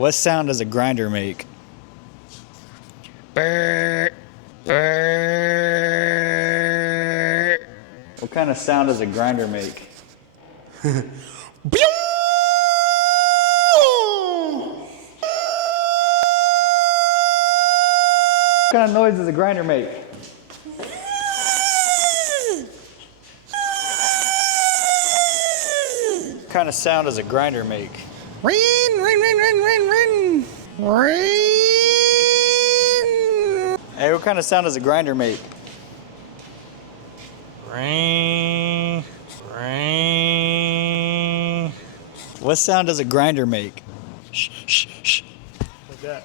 What sound does a grinder make? Brrrr, brrrr. What kind of sound does a grinder make? What What kind of noise does a grinder make? What kind of sound does a grinder make? Rin, rin, rin, rin, rin, rin. Rin. Hey, what kind of sound does a grinder make? Ring, ring. What sound does a grinder make? Shh, shh, shh. Like that.